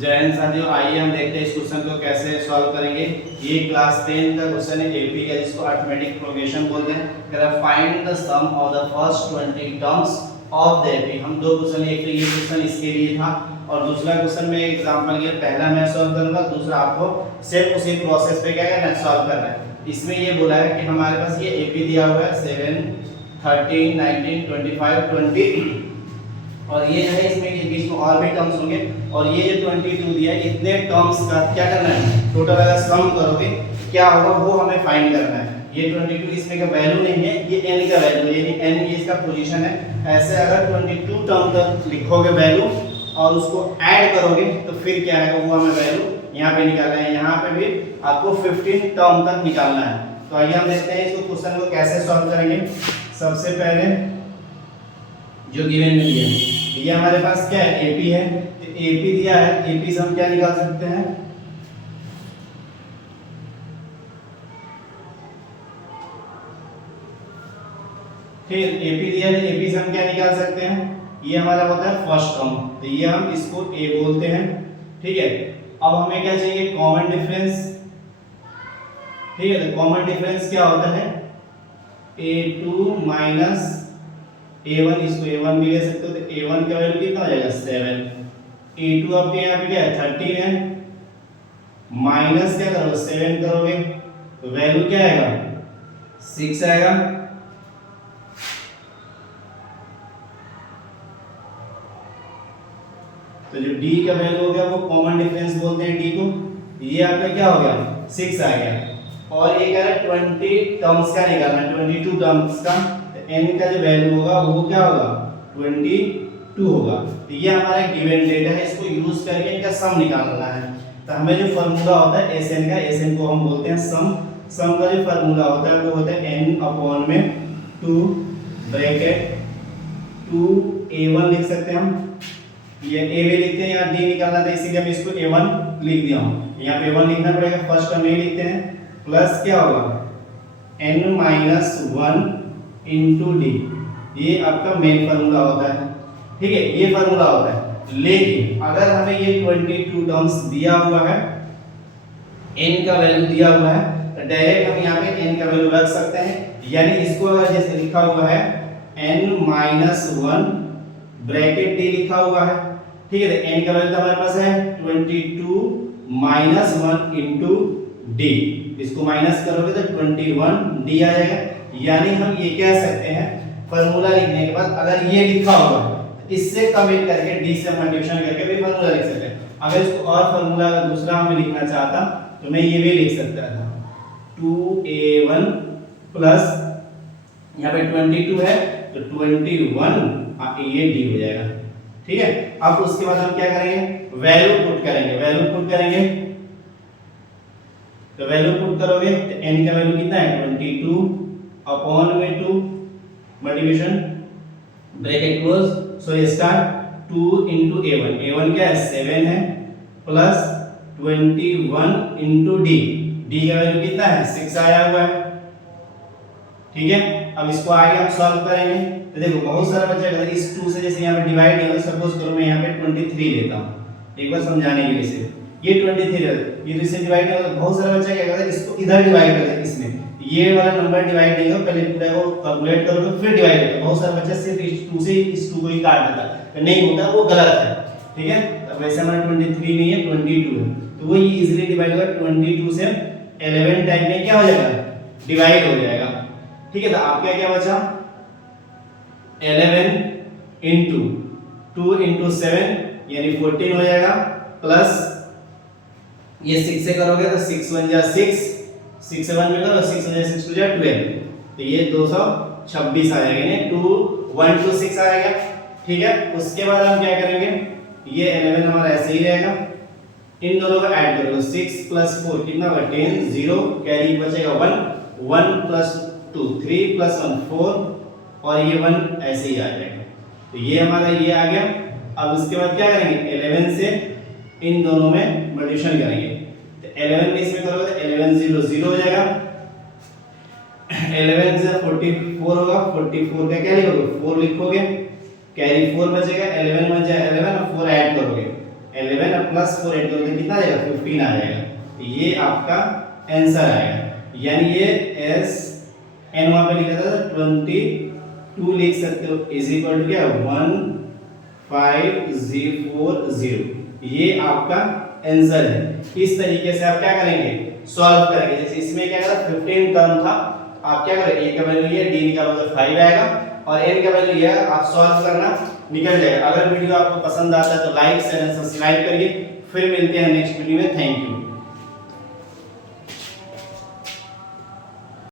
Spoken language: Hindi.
जय हिंद साथियों, आइए हम देखते हैं इस क्वेश्चन को कैसे सॉल्व करेंगे। ये क्लास 10 का क्वेश्चन है एपी का, जिसको अरिथमेटिक प्रोग्रेशन बोलते हैं। कह रहा find the sum of the first 20 terms of the AP. हम दो क्वेश्चन, एक तो ये क्वेश्चन इसके लिए था और दूसरा क्वेश्चन में एग्जांपल के पहला मैं सॉल्व करूंगा, दूसरा आपको सेम उसी प्रोसेस पे क्या करना है, सॉल्व करना है। इसमें ये बोला है कि हमारे पास ये एपी दिया हुआ है 7 13 19 25 20 और ये जो है इसमें के बीच में और भी टर्म्स होंगे और ये जो 22 दिया है, इतने टर्म्स का क्या करना है, टोटल अगर सम करोगे क्या होगा वो हमें फाइंड करना है। ये 22 इसमें का वैल्यू नहीं है, ये n का वैल्यू है, यानी n ये इसका पोजीशन है। ऐसे अगर 22 टर्म तक लिखोगे वैल्यू और उसको ऐड करोगे तो फिर क्या है, वो हमें वैल्यू यहाँ पे निकालना है। यहाँ पे भी आपको 15 टर्म तक निकालना है। तो आइए हम देखते हैं इसको क्वेश्चन को कैसे सॉल्व करेंगे। सबसे पहले जो गिवन में दिया है, ये हमारे पास क्या है, एपी है। तो एपी दिया है, एपी से हम क्या निकाल सकते हैं, फिर एपी दिया है, एपी से हम क्या निकाल सकते हैं, ये हमारा होता है फर्स्ट टर्म, तो ये हम इसको ए बोलते हैं। ठीक है, अब हमें क्या चाहिए, कॉमन डिफरेंस। ठीक है, तो कॉमन डिफरेंस क्या होता है, a2 माइनस a1, इसको a1 भी ले सकते हो। तो a1 का वैल्यू कितना हो जाएगा, 7। a2 आपके यहाँ पे क्या है, 13 है, माइनस क्या करोगे, 7 करोगे तो वैल्यू क्या आएगा, 6 आएगा। तो जो d का वैल्यू हो गया वो कॉमन डिफरेंस बोलते हैं d को। ये आपका क्या हो गया, 6 आ गया। और ये कह रहा है 20 टर्म्स का निकालना है, 22 टर्म्स का। n का जो वैल्यू होगा वो क्या होगा, 22 होगा। तो ये हमारा गिवन डेटा है, इसको यूज करके इनका सम निकालना है। तो हमें जो फार्मूला होता है Sn का, Sn को हम बोलते हैं सम। सम का जो फार्मूला होता है वो होता है n/2 ब्रैकेट 2a1 लिख सकते हैं हम, ये a भी लिखते हैं, यहाँ d निकालना था इसीलिए हम इसको a1 लिख दिया हूँ। यहाँ पे a1 लिखना पड़ेगा, फर्स्ट टर्म a लिखते हैं, प्लस क्या होगा n-1 इंटू डी। ये आपका मेन फार्मूला होता है। ठीक है, ये फार्मूला होता है। लेकिन अगर हमें ये 22 टर्म्स दिया हुआ है, n का वैल्यू दिया हुआ है, तो डायरेक्ट हम यहाँ पे n का वैल्यू रख सकते हैं। यानी इसको अगर जैसे लिखा हुआ है n-1 ब्रैकेट d लिखा हुआ है। ठीक है, तो n का वैल्यू तो हमारे पास है 22 माइनस 1 इंटू डी। इसको माइनस करोगे तो 21 डी आ जाएगा। यानी हम ये कह सकते हैं, फार्मूला लिखने के बाद अगर ये लिखा होगा तो इससे कमेंट करके d से मल्टीप्लिकेशन करके भी फार्मूला लिख सकते हैं। अगर इसको और फार्मूला अगर दूसरा हमें लिखना चाहता तो मैं ये भी लिख सकता था, 2a1 प्लस यहाँ पे 22 है तो 21 ये d हो जाएगा। ठीक है, अब उसके बाद हम क्या करेंगे, वैल्यू पुट करेंगे। वैल्यू पुट करेंगे तो वैल्यू पुट करोगे तो n का वैल्यू कितना है, 22 अपॉन में 2 multiplication bracket close, so start 2 into a1। a1 क्या है, 7 है, प्लस 21 इंटू d। d का वैल्यू कितना है, 6 आया हुआ है। ठीक है, अब इसको आगे हम सॉल्व करेंगे। तो देखो बहुत सारा बच्चा अगर इस 2 से जैसे यहाँ पे डिवाइड नहीं होगा, सपोज करो मैं यहाँ पे 23 लेता हूँ, एक बार समझाने के लिए इसे, ये 23 है, ये इससे डिवाइड नहीं होगा। बहुत सारा बच्चा क्या करता है, इसको इधर डिवाइड करता है, इसमें ये वाला नंबर डिवाइड नहीं होगा, पहले पूरा को कैलकुलेट करोगे फिर डिवाइड करोगे। बहुत सारे बच्चे सिर्फ इस 2 से इस 2 को ही काट देता है, नहीं होता, वो गलत है। ठीक है, तो वैसे हमारा 23 नहीं है, 22 है, तो वो इजीली डिवाइड होगा। 22 से 11 टाइम में क्या हो जाएगा, डिवाइड हो जाएगा। ठीक है, तो आपका क्या बचा, 11 इंटू 2 इंटू 7 यानी 14 हो जाएगा, प्लस ये 6 से करोगे तो 6 1 जा 6, 6 से 1 में करो, 6 1 जा 6 2 जा 12, तो ये 226 आ जाएगा, यानी 2 1 2 6 आएगा। ठीक है, उसके बाद हम क्या करेंगे, ये 11 हमारा ऐसे ही रहेगा, इन दोनों को ऐड करोगे, 6 प्लस 4 कितना होगा, 10, 0 कैरी बचेगा 1, 1 प्लस 2 3 प्लस 1 4 और ये 1 ऐसे ही आ जाएगा। तो ये हमारा ये आ गया। अब उसके बाद क्या करेंगे, 11 से इन दोनों में मल्टीप्लिकेशन करेंगे। तो 11 में इसमें करोगे तो 11 0 0 हो जाएगा, 11 से 44 होगा, 44 का क्या लिखोगे, 4 लिखोगे, कैरी 4 बचेगा, 11 बच जाए 11 और 4 ऐड करोगे, 11 प्लस 4 ऐड करोगे कितना आ जाएगा 15 आ जाएगा। ये आपका आंसर आएगा। यानी ये एस एन वहां पे लिखा था 22 लिख सकते हो इज इक्वल टू क्या 1540। ये आपका आंसर है। इस तरीके से आप क्या करेंगे सॉल्व करेंगे। जैसे इसमें क्या करा 15 टर्म था, आप क्या करेंगे ए का वैल्यू ये डी निकालोगे 5 आएगा और एन का वैल्यू ये आप सॉल्व करना निकल जाएगा। अगर वीडियो आपको पसंद आता है तो लाइक शेयर एंड सब्सक्राइब करिए। फिर मिलते हैं नेक्स्ट वीडियो में। Thank you.